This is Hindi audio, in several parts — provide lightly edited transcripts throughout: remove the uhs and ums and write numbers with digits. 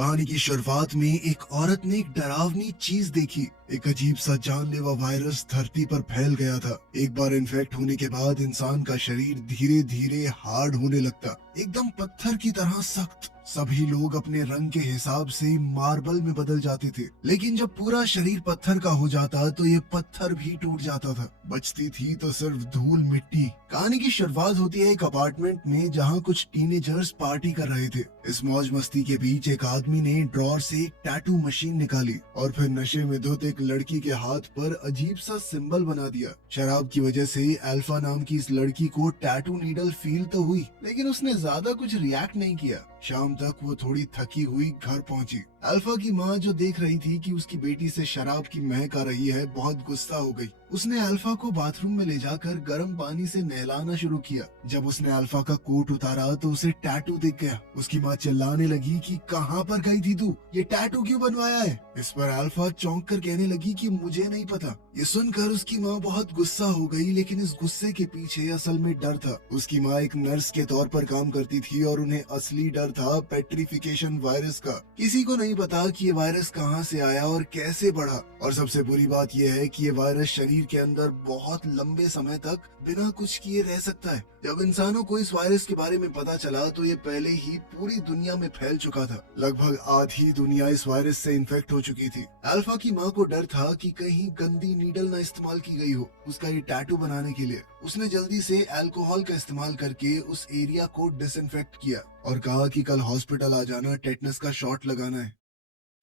कहानी की शुरुआत में एक औरत ने एक डरावनी चीज देखी। एक अजीब सा जानलेवा वायरस धरती पर फैल गया था। एक बार इन्फेक्ट होने के बाद इंसान का शरीर धीरे धीरे हार्ड होने लगता, एकदम पत्थर की तरह सख्त। सभी लोग अपने रंग के हिसाब से मार्बल में बदल जाते थे, लेकिन जब पूरा शरीर पत्थर का हो जाता तो ये पत्थर भी टूट जाता था। बचती थी तो सिर्फ धूल मिट्टी। कहानी की शुरुआत होती है एक अपार्टमेंट में जहाँ कुछ टीनेजर्स पार्टी कर रहे थे। इस मौज मस्ती के बीच एक आदमी ने ड्रॉर से एक टैटू मशीन निकाली और फिर नशे में धुत एक लड़की के हाथ पर अजीब सा सिंबल बना दिया। शराब की वजह से अल्फा नाम की इस लड़की को टैटू नीडल फील तो हुई, लेकिन उसने ज्यादा कुछ रिएक्ट नहीं किया। शाम तक वो थोड़ी थकी हुई घर पहुंची। अल्फा की माँ जो देख रही थी कि उसकी बेटी से शराब की महक आ रही है, बहुत गुस्सा हो गई। उसने अल्फा को बाथरूम में ले जाकर गर्म पानी से नहलाना शुरू किया। जब उसने अल्फा का कोट उतारा तो उसे टैटू दिख गया। उसकी माँ चिल्लाने लगी कि कहाँ पर गई थी तू, ये टैटू क्यों बनवाया है। इस पर अल्फा चौंक कर कहने लगी कि मुझे नहीं पता। ये सुनकर उसकी माँ बहुत गुस्सा हो गई, लेकिन इस गुस्से के पीछे असल में डर था। उसकी माँ एक नर्स के तौर पर काम करती थी और उन्हें असली डर था पेट्रिफिकेशन वायरस का। किसी को नहीं पता कि ये वायरस कहाँ से आया और कैसे बढ़ा, और सबसे बुरी बात यह है कि ये वायरस शरीर के अंदर बहुत लंबे समय तक बिना कुछ किए रह सकता है। जब इंसानों को इस वायरस के बारे में पता चला तो ये पहले ही पूरी दुनिया में फैल चुका था। लगभग आधी दुनिया इस वायरस से इन्फेक्ट हो चुकी थी। अल्फा की माँ को डर था कि कहीं गंदी नीडल न इस्तेमाल की गई हो उसका ये टैटू बनाने के लिए। उसने जल्दी से अल्कोहल का इस्तेमाल करके उस एरिया को डिसइंफेक्ट किया और कहा कि कल हॉस्पिटल आ जाना, टेटनस का शॉट लगाना है।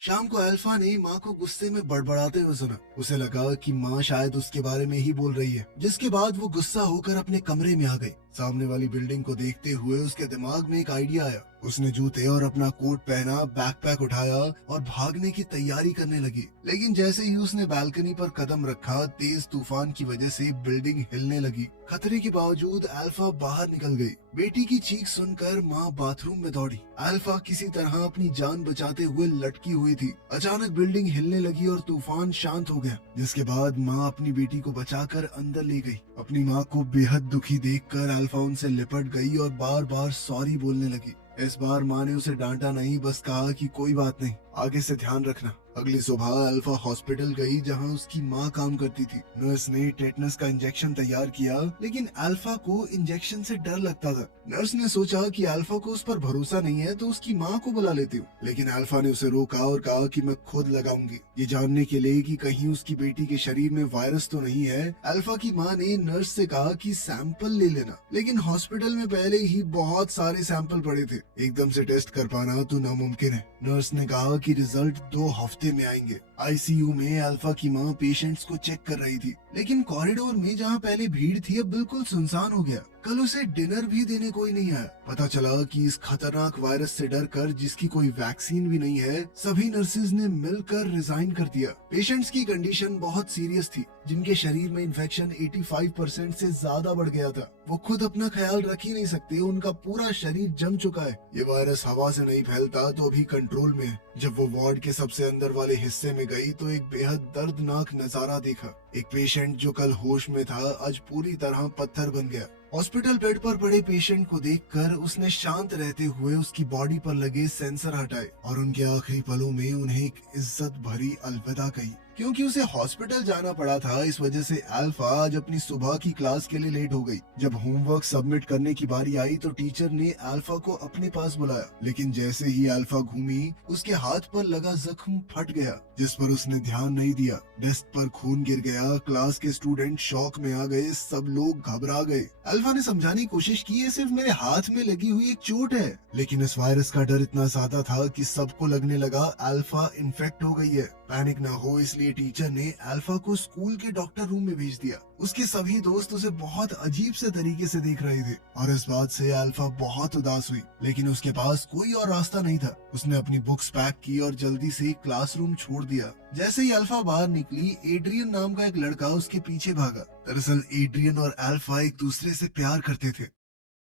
शाम को अल्फा ने माँ को गुस्से में बड़बड़ाते हुए सुना। उसे लगा कि माँ शायद उसके बारे में ही बोल रही है, जिसके बाद वो गुस्सा होकर अपने कमरे में आ गई। सामने वाली बिल्डिंग को देखते हुए उसके दिमाग में एक आइडिया आया। उसने जूते और अपना कोट पहना, बैकपैक उठाया और भागने की तैयारी करने लगी। लेकिन जैसे ही उसने बालकनी पर कदम रखा, तेज तूफान की वजह से बिल्डिंग हिलने लगी। खतरे के बावजूद अल्फा बाहर निकल गई। बेटी की चीख सुनकर माँ बाथरूम में दौड़ी। अल्फा किसी तरह अपनी जान बचाते हुए लटकी हुई थी। अचानक बिल्डिंग हिलने लगी और तूफान शांत हो गया, जिसके बाद माँ अपनी बेटी को बचाकर अंदर ले गई। अपनी माँ को बेहद दुखी देखकर अल्फा उनसे लिपट गई और बार बार सॉरी बोलने लगी। इस बार माँ ने उसे डांटा नहीं, बस कहा कि कोई बात नहीं, आगे से ध्यान रखना। अगली सुबह अल्फा हॉस्पिटल गई जहां उसकी माँ काम करती थी। नर्स ने टेटनस का इंजेक्शन तैयार किया, लेकिन अल्फा को इंजेक्शन से डर लगता था। नर्स ने सोचा कि अल्फा को उस पर भरोसा नहीं है तो उसकी माँ को बुला लेती हूँ, लेकिन अल्फा ने उसे रोका और कहा कि मैं खुद लगाऊंगी, ये जानने के लिए कि कहीं उसकी बेटी के शरीर में वायरस तो नहीं है। अल्फा की माँ ने नर्स से कहा कि सैंपल ले लेना, लेकिन हॉस्पिटल में पहले ही बहुत सारे सैंपल पड़े थे, एकदम से टेस्ट कर पाना तो नामुमकिन है। नर्स ने कहा कि रिजल्ट 2 हफ्ते में आएंगे। आईसीयू में अल्फा की माँ पेशेंट्स को चेक कर रही थी, लेकिन कॉरिडोर में जहाँ पहले भीड़ थी अब बिल्कुल सुनसान हो गया। कल उसे डिनर भी देने कोई नहीं आया। पता चला कि इस खतरनाक वायरस से डरकर, जिसकी कोई वैक्सीन भी नहीं है, सभी नर्सेज ने मिलकर रिजाइन कर दिया। पेशेंट्स की कंडीशन बहुत सीरियस थी, जिनके शरीर में इन्फेक्शन 85% से ज्यादा बढ़ गया था। वो खुद अपना ख्याल रख ही नहीं सकते, उनका पूरा शरीर जम चुका है। ये वायरस हवा से नहीं फैलता तो अभी कंट्रोल में है। जब वो वार्ड के सबसे अंदर वाले हिस्से में गई तो एक बेहद दर्दनाक नजारा देखा। एक पेशेंट जो कल होश में था आज पूरी तरह पत्थर बन गया। हॉस्पिटल बेड पर पड़े पेशेंट को देखकर उसने शांत रहते हुए उसकी बॉडी पर लगे सेंसर हटाए और उनके आखिरी पलों में उन्हें एक इज्जत भरी अलविदा कही। क्योंकि उसे हॉस्पिटल जाना पड़ा था, इस वजह से अल्फा आज अपनी सुबह की क्लास के लिए लेट हो गई। जब होमवर्क सबमिट करने की बारी आई तो टीचर ने अल्फा को अपने पास बुलाया, लेकिन जैसे ही अल्फा घूमी उसके हाथ पर लगा जख्म फट गया, जिस पर उसने ध्यान नहीं दिया। डेस्क पर खून गिर गया। क्लास के स्टूडेंट शॉक में आ गए, सब लोग घबरा गए। अल्फा ने समझाने की कोशिश की, ये सिर्फ मेरे हाथ में लगी हुई एक चोट है, लेकिन इस वायरस का डर इतना ज्यादा था कि सबको लगने लगा अल्फा इन्फेक्ट हो गई है। पैनिक ना हो इसलिए टीचर ने अल्फा को स्कूल के डॉक्टर रूम में भेज दिया। उसके सभी दोस्त उसे बहुत अजीब से तरीके से देख रहे थे और इस बात से अल्फा बहुत उदास हुई, लेकिन उसके पास कोई और रास्ता नहीं था। उसने अपनी बुक्स पैक की और जल्दी से क्लासरूम छोड़ दिया। जैसे ही अल्फा बाहर निकली, एड्रियन नाम का एक लड़का उसके पीछे भागा। दरअसल एड्रियन और अल्फा एक दूसरे से प्यार करते थे।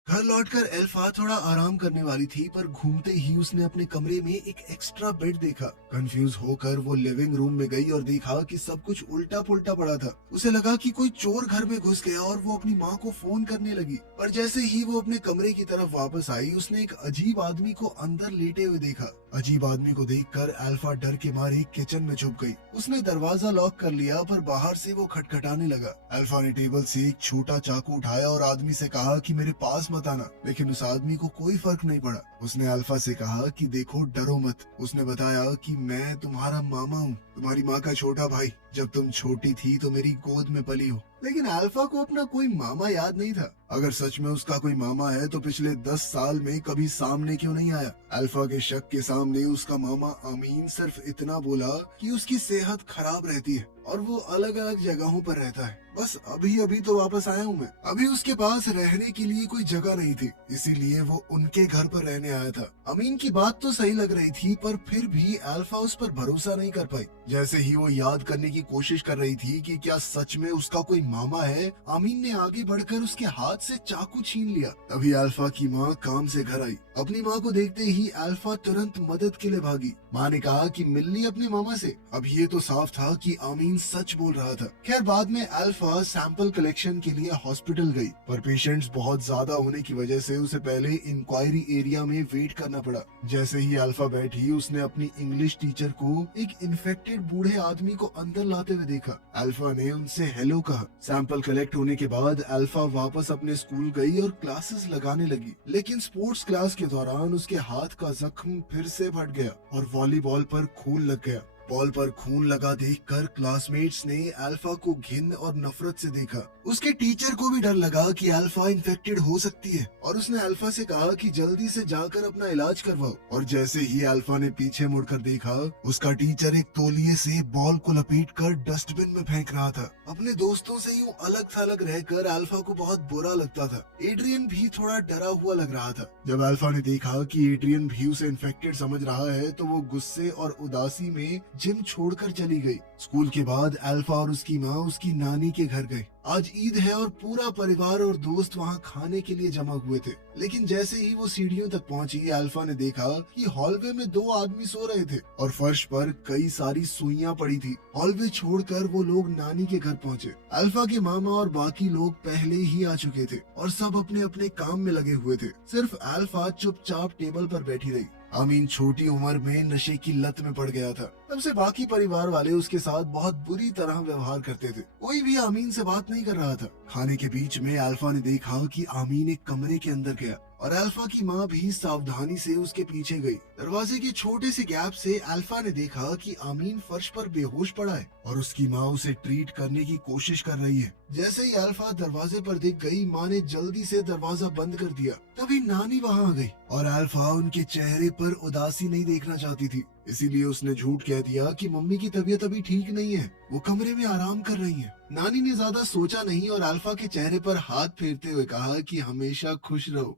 घर लौटकर एल्फा थोड़ा आराम करने वाली थी, पर घूमते ही उसने अपने कमरे में एक एक्स्ट्रा बेड देखा। कंफ्यूज होकर वो लिविंग रूम में गई और देखा कि सब कुछ उल्टा पुल्टा पड़ा था। उसे लगा कि कोई चोर घर में घुस गया और वो अपनी माँ को फोन करने लगी। पर जैसे ही वो अपने कमरे की तरफ वापस आई, उसने एक अजीब आदमी को अंदर लेटे हुए देखा। अजीब आदमी को देखकर एल्फा डर के मारे किचन में छुप गई। उसने दरवाजा लॉक कर लिया, पर बाहर से वो खटखटाने लगा। एल्फा ने टेबल से एक छोटा चाकू उठाया और आदमी से कहा कि मेरे पास मत आना, लेकिन उस आदमी को कोई फर्क नहीं पड़ा। उसने अल्फा से कहा कि देखो, डरो मत। उसने बताया कि मैं तुम्हारा मामा हूँ, तुम्हारी माँ का छोटा भाई। जब तुम छोटी थी तो मेरी गोद में पली हो। लेकिन अल्फा को अपना कोई मामा याद नहीं था। अगर सच में उसका कोई मामा है तो पिछले 10 साल में कभी सामने क्यों नहीं आया? अल्फा के शक के सामने उसका मामा अमीन सिर्फ इतना बोला कि उसकी सेहत खराब रहती है और वो अलग अलग जगहों पर रहता है। बस अभी अभी तो वापस आया हूँ मैं। अभी उसके पास रहने के लिए कोई जगह नहीं थी, इसीलिए वो उनके घर पर रहने आया था। अमीन की बात तो सही लग रही थी, पर फिर भी अल्फा उस पर भरोसा नहीं कर पाई। जैसे ही वो याद करने की कोशिश कर रही थी कि क्या सच में उसका कोई मामा है, अमीन ने आगे बढ़कर उसके हाथ से चाकू छीन लिया। तभी अल्फा की माँ काम से घर आई। अपनी माँ को देखते ही अल्फा तुरंत मदद के लिए भागी। माँ ने कहा कि मिल ली अपने मामा से। अब ये तो साफ था कि अमीन सच बोल रहा था। खैर, बाद में अल्फा सैंपल कलेक्शन के लिए हॉस्पिटल गई, पर पेशेंट्स बहुत ज्यादा होने की वजह से उसे पहले इंक्वायरी एरिया में वेट करना पड़ा। जैसे ही अल्फा बैठी, उसने अपनी इंग्लिश टीचर को एक इन्फेक्टेड बूढ़े आदमी को अंदर लाते हुए देखा। अल्फा ने उनसे हेलो कहा। सैंपल कलेक्ट होने के बाद अल्फा वापस अपने स्कूल गई और क्लासेस लगाने लगी। लेकिन स्पोर्ट्स क्लास के दौरान उसके हाथ का जख्म फिर से फट गया और वॉलीबॉल पर खून लग गया। बॉल पर खून लगा देखकर क्लासमेट्स ने अल्फा को घिन और नफरत से देखा। उसके टीचर को भी डर लगा कि अल्फा इन्फेक्टेड हो सकती है और उसने अल्फा से कहा कि जल्दी से जाकर अपना इलाज करवाओ। और जैसे ही अल्फा ने पीछे मुड़कर देखा, उसका टीचर एक तौलिए से बॉल को लपेटकर डस्टबिन में फेंक रहा था। अपने दोस्तों से यूं अलग थलग रहकर अल्फा को बहुत बुरा लगता था। एड्रियन भी थोड़ा डरा हुआ लग रहा था। जब अल्फा ने देखा कि एड्रियन भी उसे इन्फेक्टेड समझ रहा है, तो वो गुस्से और उदासी में जिम छोड़कर चली गई। स्कूल के बाद अल्फा और उसकी माँ उसकी नानी के घर गए। आज ईद है और पूरा परिवार और दोस्त वहाँ खाने के लिए जमा हुए थे। लेकिन जैसे ही वो सीढ़ियों तक पहुँची, अल्फा ने देखा कि हॉलवे में 2 आदमी सो रहे थे और फर्श पर कई सारी सुइयां पड़ी थी। हॉलवे छोड़कर वो लोग नानी के घर पहुँचे। अल्फा के मामा और बाकी लोग पहले ही आ चुके थे और सब अपने अपने काम में लगे हुए थे। सिर्फ अल्फा चुपचाप टेबल पर बैठी रही। अमीन छोटी उम्र में नशे की लत में पड़ गया था। तब से बाकी परिवार वाले उसके साथ बहुत बुरी तरह व्यवहार करते थे। कोई भी अमीन से बात नहीं कर रहा था। खाने के बीच में अल्फा ने देखा कि अमीन एक कमरे के अंदर गया और अल्फा की माँ भी सावधानी से उसके पीछे गई। दरवाजे के छोटे से गैप से अल्फा ने देखा कि अमीन फर्श पर बेहोश पड़ा है और उसकी माँ उसे ट्रीट करने की कोशिश कर रही है। जैसे ही अल्फा दरवाजे पर दिख गई, माँ ने जल्दी से दरवाजा बंद कर दिया। तभी नानी वहाँ आ गई और अल्फा उनके चेहरे पर उदासी नहीं देखना चाहती थी, इसीलिए उसने झूठ कह दिया कि मम्मी की तबीयत अभी ठीक नहीं है, वो कमरे में आराम कर रही है। नानी ने ज्यादा सोचा नहीं और अल्फा के चेहरे पर हाथ फेरते हुए कहा कि हमेशा खुश रहो।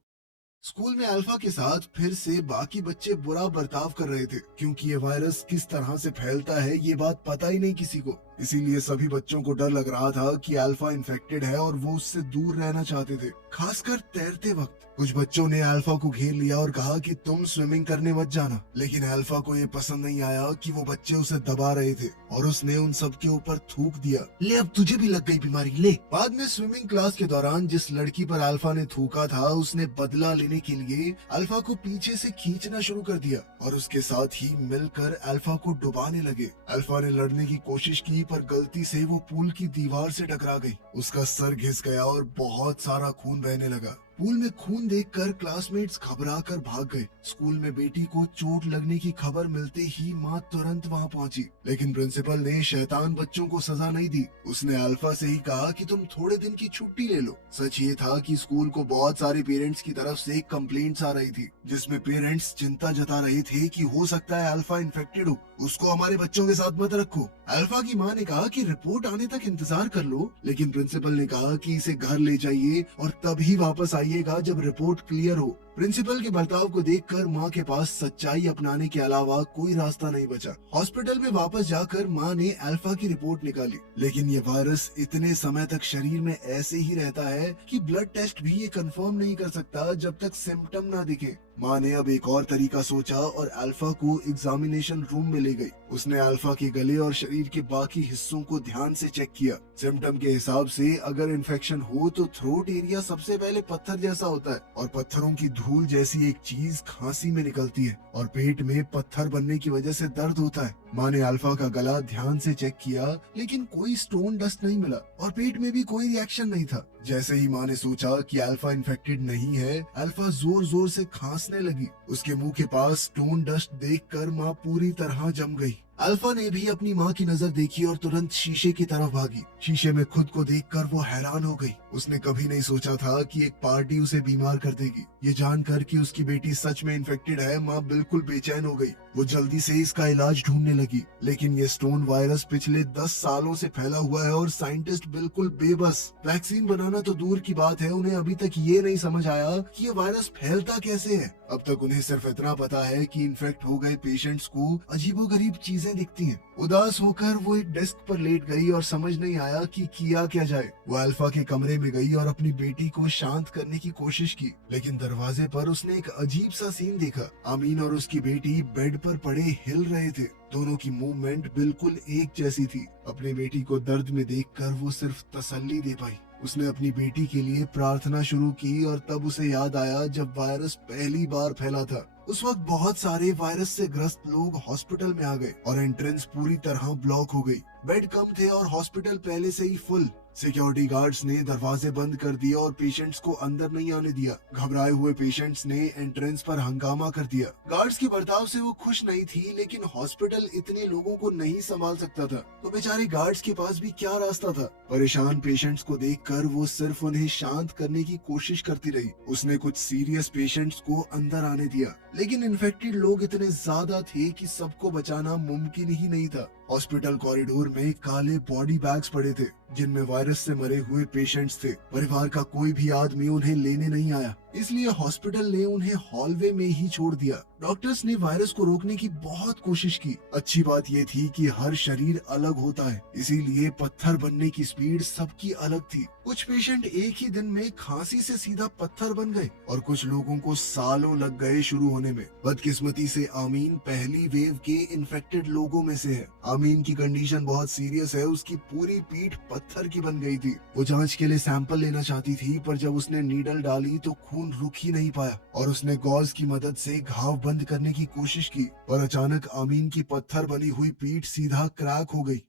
स्कूल में अल्फा के साथ फिर से बाकी बच्चे बुरा बर्ताव कर रहे थे, क्योंकि ये वायरस किस तरह से फैलता है ये बात पता ही नहीं किसी को। इसीलिए सभी बच्चों को डर लग रहा था कि अल्फा इन्फेक्टेड है और वो उससे दूर रहना चाहते थे, खासकर तैरते वक्त। कुछ बच्चों ने अल्फा को घेर लिया और कहा कि तुम स्विमिंग करने मत जाना, लेकिन अल्फा को ये पसंद नहीं आया कि वो बच्चे उसे दबा रहे थे और उसने उन सब के ऊपर थूक दिया। ले, अब तुझे भी लग गई बीमारी, ले। बाद में स्विमिंग क्लास के दौरान जिस लड़की पर अल्फा ने थूका था, उसने बदला लेने के लिए अल्फा को पीछे से खींचना शुरू कर दिया और उसके साथ ही मिलकर अल्फा को डुबाने लगे। अल्फा ने लड़ने की कोशिश की, पर गलती से वो पूल की दीवार से टकरा गई। उसका सर घिस गया और बहुत सारा खून बहने लगा। पूल में खून देखकर क्लासमेट्स घबराकर भाग गए। स्कूल में बेटी को चोट लगने की खबर मिलते ही माँ तुरंत वहाँ पहुँची, लेकिन प्रिंसिपल ने शैतान बच्चों को सजा नहीं दी। उसने अल्फा से ही कहा कि तुम थोड़े दिन की छुट्टी ले लो। सच ये था कि स्कूल को बहुत सारे पेरेंट्स की तरफ से कंप्लेंट्स आ रही थी, जिसमें पेरेंट्स चिंता जता रहे थे कि हो सकता है अल्फा इन्फेक्टेड हो, उसको हमारे बच्चों के साथ मत रखो। अल्फा की माँ ने कहा कि रिपोर्ट आने तक इंतजार कर लो, लेकिन प्रिंसिपल ने कहा कि इसे घर ले जाइए और तभी वापस आइएगा जब रिपोर्ट क्लियर हो। प्रिंसिपल के बर्ताव को देखकर माँ के पास सच्चाई अपनाने के अलावा कोई रास्ता नहीं बचा। हॉस्पिटल में वापस जाकर माँ ने अल्फा की रिपोर्ट निकाली, लेकिन ये वायरस इतने समय तक शरीर में ऐसे ही रहता है कि ब्लड टेस्ट भी ये कंफर्म नहीं कर सकता जब तक सिम्टम ना दिखे। माँ ने अब एक और तरीका सोचा और अल्फा को एग्जामिनेशन रूम में ले गई। उसने अल्फा के गले और शरीर के बाकी हिस्सों को ध्यान से चेक किया। सिम्टम के हिसाब से अगर इन्फेक्शन हो तो थ्रोट एरिया सबसे पहले पत्थर जैसा होता है और पत्थरों की धूल जैसी एक चीज खांसी में निकलती है और पेट में पत्थर बनने की वजह से दर्द होता है। माँ ने अल्फा का गला ध्यान से चेक किया, लेकिन कोई स्टोन डस्ट नहीं मिला और पेट में भी कोई रिएक्शन नहीं था। जैसे ही माँ ने सोचा कि अल्फा इन्फेक्टेड नहीं है, अल्फा जोर जोर से खांसने लगी। उसके मुंह के पास स्टोन डस्ट देखकर माँ पूरी तरह जम गई। अल्फा ने भी अपनी माँ की नजर देखी और तुरंत शीशे की तरफ भागी। शीशे में खुद को देखकर वो हैरान हो गई। उसने कभी नहीं सोचा था कि एक पार्टी उसे बीमार कर देगी। ये जानकर कि उसकी बेटी सच में इन्फेक्टेड है, माँ बिल्कुल बेचैन हो गई। वो जल्दी से इसका इलाज ढूंढने लगी, लेकिन ये स्टोन वायरस पिछले 10 सालों से फैला हुआ है और साइंटिस्ट बिल्कुल बेबस। वैक्सीन बनाना तो दूर की बात है, उन्हें अभी तक ये नहीं समझ आया कि ये वायरस फैलता कैसे है। अब तक उन्हें सिर्फ इतना पता है कि इन्फेक्ट हो गए पेशेंट्स को अजीबोगरीब चीजें दिखती हैं। उदास होकर वो एक डेस्क पर लेट गई और समझ नहीं आया कि किया क्या जाए। वो अल्फा के कमरे में गई और अपनी बेटी को शांत करने की कोशिश की, लेकिन दरवाजे पर उसने एक अजीब सा सीन देखा। आमीन और उसकी बेटी बेड पर पड़े हिल रहे थे। दोनों की मूवमेंट बिल्कुल एक जैसी थी। अपनी बेटी को दर्द में देखकर वो सिर्फ तसल्ली दे पाई। उसने अपनी बेटी के लिए प्रार्थना शुरू की और तब उसे याद आया जब वायरस पहली बार फैला था। उस वक्त बहुत सारे वायरस से ग्रस्त लोग हॉस्पिटल में आ गए और एंट्रेंस पूरी तरह ब्लॉक हो गई। बेड कम थे और हॉस्पिटल पहले से ही फुल। सिक्योरिटी गार्ड्स ने दरवाजे बंद कर दिए और पेशेंट्स को अंदर नहीं आने दिया। घबराए हुए पेशेंट्स ने एंट्रेंस पर हंगामा कर दिया। गार्ड्स के बर्ताव से वो खुश नहीं थी, लेकिन हॉस्पिटल इतने लोगों को नहीं संभाल सकता था, तो बेचारे गार्ड्स के पास भी क्या रास्ता था। परेशान पेशेंट्स को देखकर वो सिर्फ उन्हें शांत करने की कोशिश करती रही। उसने कुछ सीरियस पेशेंट्स को अंदर आने दिया, लेकिन इन्फेक्टेड लोग इतने ज्यादा थे कि सबको बचाना मुमकिन ही नहीं था। हॉस्पिटल कॉरिडोर में काले बॉडी बैग्स पड़े थे जिनमें वायरस से मरे हुए पेशेंट्स थे। परिवार का कोई भी आदमी उन्हें लेने नहीं आया, इसलिए हॉस्पिटल ने उन्हें हॉलवे में ही छोड़ दिया। डॉक्टर्स ने वायरस को रोकने की बहुत कोशिश की। अच्छी बात ये थी कि हर शरीर अलग होता है, इसीलिए पत्थर बनने की स्पीड सबकी अलग थी। कुछ पेशेंट एक ही दिन में खांसी से सीधा पत्थर बन गए और कुछ लोगों को सालों लग गए शुरू होने में। बदकिस्मती से आमीन पहली वेव के इन्फेक्टेड लोगों में से है। आमीन की कंडीशन बहुत सीरियस है, उसकी पूरी पीठ पत्थर की बन गई थी। वो जांच के लिए सैंपल लेना चाहती थी, पर जब उसने नीडल डाली तो खून रुक ही नहीं पाया और उसने गॉज की मदद से घाव बंद करने की कोशिश की, पर अचानक आमीन की पत्थर बनी हुई पीठ सीधा क्रैक हो गई।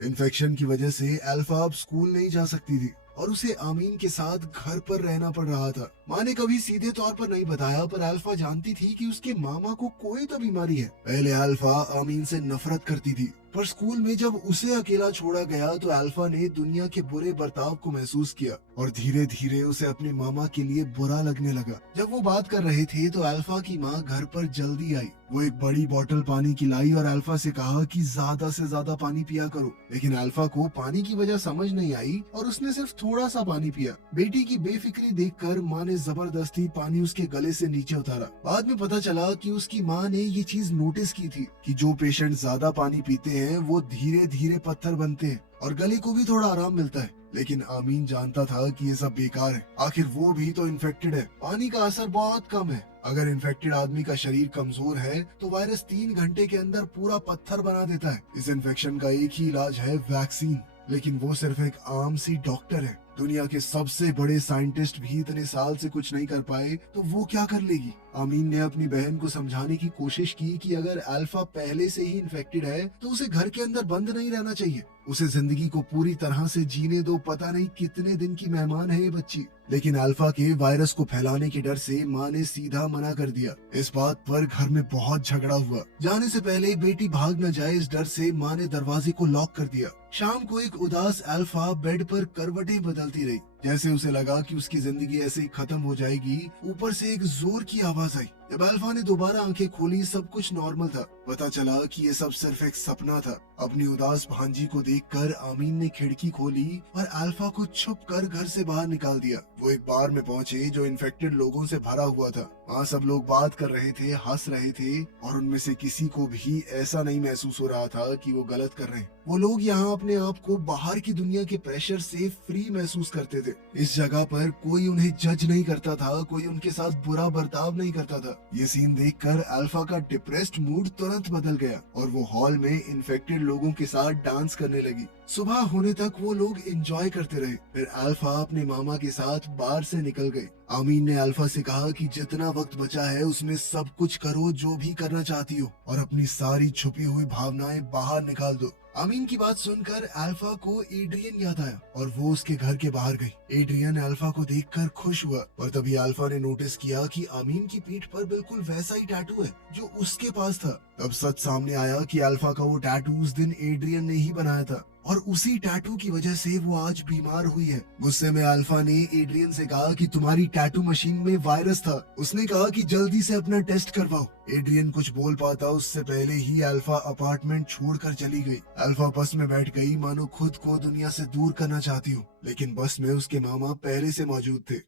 इन्फेक्शन की वजह से अल्फा अब स्कूल नहीं जा सकती थी और उसे आमीन के साथ घर पर रहना पड़ रहा था। माँ ने कभी सीधे तौर पर नहीं बताया, पर अल्फा जानती थी कि उसके मामा को कोई तो बीमारी है। पहले अल्फा आमीन से नफरत करती थी, पर स्कूल में जब उसे अकेला छोड़ा गया तो अल्फा ने दुनिया के बुरे बर्ताव को महसूस किया और धीरे धीरे उसे अपने मामा के लिए बुरा लगने लगा। जब वो बात कर रहे थे तो अल्फा की माँ घर पर जल्दी आई। वो एक बड़ी बोतल पानी की लाई और अल्फा से कहा कि ज्यादा से ज्यादा पानी पिया करो, लेकिन अल्फा को पानी की वजह समझ नहीं आई और उसने सिर्फ थोड़ा सा पानी पिया। बेटी की बेफिक्री देखकर माँ ने जबरदस्ती पानी उसके गले से नीचे उतारा। बाद में पता चला कि उसकी माँ ने ये चीज नोटिस की थी कि जो पेशेंट ज्यादा पानी पीते हैं वो धीरे धीरे पत्थर बनते हैं और गले को भी थोड़ा आराम मिलता है। लेकिन आमीन जानता था कि ये सब बेकार है, आखिर वो भी तो इन्फेक्टेड है। पानी का असर बहुत कम है। अगर इन्फेक्टेड आदमी का शरीर कमजोर है तो वायरस 3 घंटे के अंदर पूरा पत्थर बना देता है। इस इन्फेक्शन का एक ही इलाज है, वैक्सीन, लेकिन वो सिर्फ एक आम सी डॉक्टर है। दुनिया के सबसे बड़े साइंटिस्ट भी इतने साल से कुछ नहीं कर पाए तो वो क्या कर लेगी। आमीन ने अपनी बहन को समझाने की कोशिश की कि अगर अल्फा पहले से ही इन्फेक्टेड है तो उसे घर के अंदर बंद नहीं रहना चाहिए, उसे जिंदगी को पूरी तरह से जीने दो, पता नहीं कितने दिन की मेहमान है ये बच्ची। लेकिन अल्फा के वायरस को फैलाने के डर से माँ ने सीधा मना कर दिया। इस बात पर घर में बहुत झगड़ा हुआ। जाने से पहले बेटी भाग न जाए इस डर से माँ ने दरवाजे को लॉक कर दिया। शाम को एक उदास अल्फा बेड पर करवटें बदलती रही, जैसे उसे लगा कि उसकी जिंदगी ऐसे ही खत्म हो जाएगी। ऊपर से एक जोर की आवाज आई। जब अल्फा ने दोबारा आंखें खोली सब कुछ नॉर्मल था। पता चला कि ये सब सिर्फ एक सपना था। अपनी उदास भांजी को देखकर आमीन ने खिड़की खोली और अल्फा को छुप कर घर से बाहर निकाल दिया। वो एक बार में पहुंचे जो इन्फेक्टेड लोगों से भरा हुआ था। वहाँ सब लोग बात कर रहे थे, हंस रहे थे और उनमें से किसी को भी ऐसा नहीं महसूस हो रहा था कि वो गलत कर रहे हैं। वो लोग यहाँ अपने आप को बाहर की दुनिया के प्रेशर से फ्री महसूस करते थे। इस जगह पर कोई उन्हें जज नहीं करता था, कोई उनके साथ बुरा बर्ताव नहीं करता था। ये सीन देखकर अल्फा का डिप्रेस्ड मूड तुरंत बदल गया और वो हॉल में इन्फेक्टेड लोगों के साथ डांस करने लगी। सुबह होने तक वो लोग एंजॉय करते रहे। फिर अल्फा अपने मामा के साथ बार से निकल गई। आमीन ने अल्फा से कहा कि जितना वक्त बचा है उसमें सब कुछ करो जो भी करना चाहती हो और अपनी सारी छुपी हुई भावनाएं बाहर निकाल दो। आमीन की बात सुनकर अल्फा को एड्रियन याद आया और वो उसके घर के बाहर गई। एड्रियन अल्फा को देखकर खुश हुआ और तभी अल्फा ने नोटिस किया कि आमीन की पीठ पर बिल्कुल वैसा ही टैटू है जो उसके पास था। तब सच सामने आया कि अल्फा का वो टैटू उस दिन एड्रियन ने ही बनाया था और उसी टैटू की वजह से वो आज बीमार हुई है। गुस्से में अल्फा ने एड्रियन से कहा कि तुम्हारी टैटू मशीन में वायरस था। उसने कहा कि जल्दी से अपना टेस्ट करवाओ। एड्रियन कुछ बोल पाता उससे पहले ही अल्फा अपार्टमेंट छोड़कर चली गई। अल्फा बस में बैठ गई मानो खुद को दुनिया से दूर करना चाहती हो, लेकिन बस में उसके मामा पहले से मौजूद थे।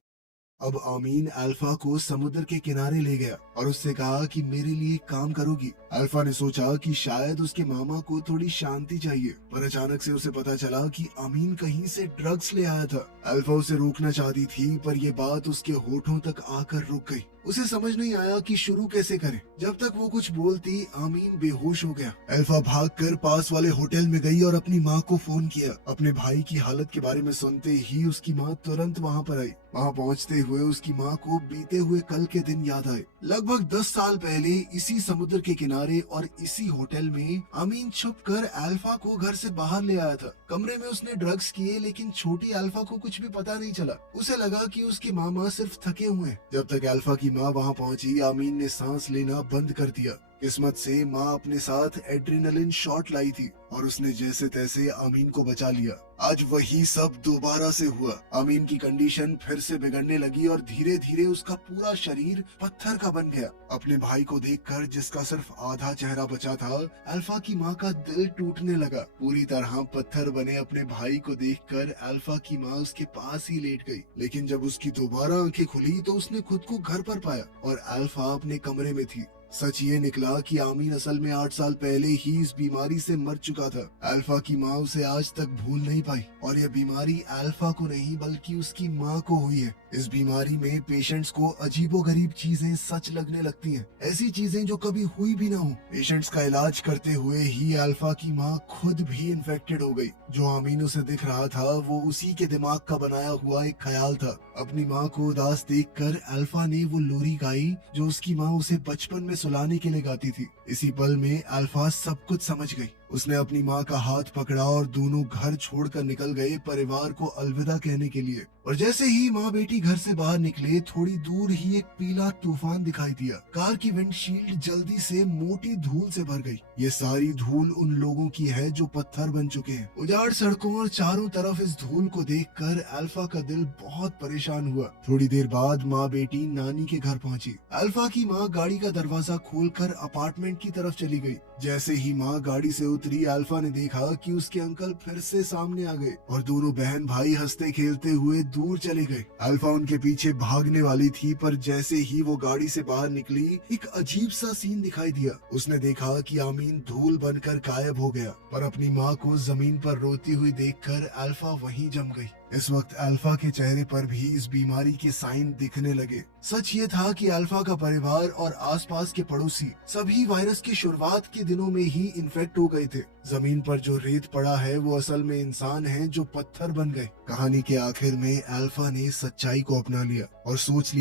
अब आमीन अल्फा को समुद्र के किनारे ले गया और उससे कहा कि मेरे लिए काम करोगी। अल्फा ने सोचा कि शायद उसके मामा को थोड़ी शांति चाहिए, पर अचानक से उसे पता चला कि आमीन कहीं से ड्रग्स ले आया था। अल्फा उसे रोकना चाहती थी पर यह बात उसके होठों तक आकर रुक गई। उसे समझ नहीं आया कि शुरू कैसे करे। जब तक वो कुछ बोलती आमीन बेहोश हो गया। अल्फा भागकर पास वाले होटल में गई और अपनी माँ को फोन किया। अपने भाई की हालत के बारे में सुनते ही उसकी माँ तुरंत वहाँ पर आई। वहाँ पहुँचते हुए उसकी माँ को बीते हुए कल के दिन याद आए। लगभग 10 साल पहले इसी समुद्र के किनारे और इसी होटल में आमीन छुपकर अल्फा को घर से बाहर ले आया था। कमरे में उसने ड्रग्स किए लेकिन छोटी अल्फा को कुछ भी पता नहीं चला। उसे लगा कि उसके मामा सिर्फ थके हुए हैं। जब तक अल्फा की माँ वहाँ पहुँची आमीन ने सांस लेना बंद कर दिया। किस्मत से माँ अपने साथ एड्रेनलिन शॉट लाई थी और उसने जैसे तैसे आमीन को बचा लिया। आज वही सब दोबारा से हुआ। आमीन की कंडीशन फिर से बिगड़ने लगी और धीरे धीरे उसका पूरा शरीर पत्थर का बन गया। अपने भाई को देखकर जिसका सिर्फ आधा चेहरा बचा था, अल्फा की माँ का दिल टूटने लगा। पूरी तरह पत्थर बने अपने भाई को देखकर अल्फा की माँ उसके पास ही लेट गई। लेकिन जब उसकी दोबारा आंखें खुली तो उसने खुद को घर पर पाया और अल्फा अपने कमरे में थी। सच ये निकला कि आमीन असल में 8 साल पहले ही इस बीमारी से मर चुका था। अल्फा की माँ उसे आज तक भूल नहीं पाई और यह बीमारी अल्फा को नहीं बल्कि उसकी माँ को हुई है। इस बीमारी में पेशेंट्स को अजीबोगरीब चीजें सच लगने लगती हैं, ऐसी चीजें जो कभी हुई भी ना हो। पेशेंट्स का इलाज करते हुए ही अल्फा की माँ खुद भी इन्फेक्टेड हो गई। जो आमीन उसे दिख रहा था वो उसी के दिमाग का बनाया हुआ एक ख्याल था। अपनी माँ को उदास देखकर अल्फा ने वो लोरी गाई जो उसकी माँ उसे बचपन में सुलाने के लिए गाती थी। इसी पल में अल्फा सब कुछ समझ गई। उसने अपनी माँ का हाथ पकड़ा और दोनों घर छोड़कर निकल गए परिवार को अलविदा कहने के लिए। और जैसे ही माँ बेटी घर से बाहर निकले थोड़ी दूर ही एक पीला तूफान दिखाई दिया। कार की विंडशील्ड जल्दी से मोटी धूल से भर गई। ये सारी धूल उन लोगों की है जो पत्थर बन चुके हैं। उजाड़ सड़कों और चारों तरफ इस धूल को देखकर अल्फा का दिल बहुत परेशान हुआ। थोड़ी देर बाद माँ बेटी नानी के घर पहुँची। अल्फा की माँ गाड़ी का दरवाजा खोलकर अपार्टमेंट की तरफ चली गई। जैसे ही माँ गाड़ी से उतरी अल्फा ने देखा कि उसके अंकल फिर से सामने आ गए और दोनों बहन भाई हंसते खेलते हुए दूर चले गए। अल्फा उनके पीछे भागने वाली थी पर जैसे ही वो गाड़ी से बाहर निकली एक अजीब सा सीन दिखाई दिया। उसने देखा कि आमीन धूल बनकर गायब हो गया पर अपनी माँ को जमीन पर रोती हुई देखकर अल्फा वहीं जम गई। इस वक्त अल्फा के चेहरे पर भी इस बीमारी के साइन दिखने लगे। सच ये था कि अल्फा का परिवार और आसपास के पड़ोसी सभी वायरस की शुरुआत के दिनों में ही इन्फेक्ट हो गए थे। जमीन पर जो रेत पड़ा है वो असल में इंसान हैं जो पत्थर बन गए। कहानी के आखिर में अल्फा ने सच्चाई को अपना लिया और सोच लिया